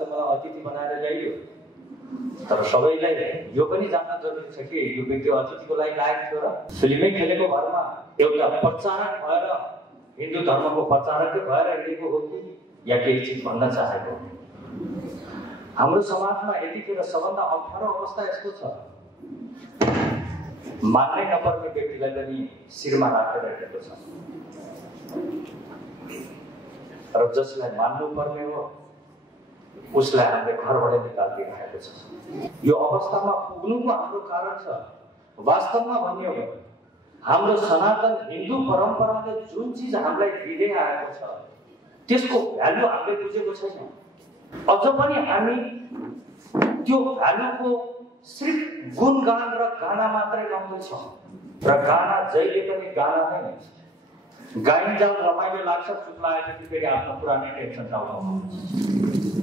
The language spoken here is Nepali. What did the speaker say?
मलाई अतिथि बनाएर ल्याइयो। तर सबैलाई यो पनि जान्न जरुरी छ कि यो व्यक्ति अतिथिको लागि लायक थियो र फिल्मै खेलेको भरमा एउटा प्रचारक भएर हिन्दू धर्मको प्रचारकै भएर हिँडेको हो कि या केही चिज भन्न चाहेको हो। हाम्रो समाजमा यतिखेर सबभन्दा अप्ठ्यारो अवस्था यस्तो छ, मान्नै नपर्ने व्यक्तिलाई पनि शिरमा राखेर हिँडेको छ र जसलाई मान्नु पर्ने हो उसलाई हामीले घरबाट निकालिदिरहेको छ। यो अवस्थामा पुग्नुको हाम्रो कारण छ, वास्तवमा भन्ने हो भने हाम्रो सनातन हिन्दू परम्पराले जुन चिज हामीलाई दिँदै आएको छ त्यसको भ्यालु हामीले बुझेको छैन। अझ पनि हामी त्यो भ्यालुको सिर्फ गुणगान र गाना मात्रै गाउँदैछौँ र गाना जहिले पनि गाना नै गाइन्जाल रमाइलो लाग्छ, चुप लागेपछि फेरि आफ्नो पुरानै टेन्सन चाउनु।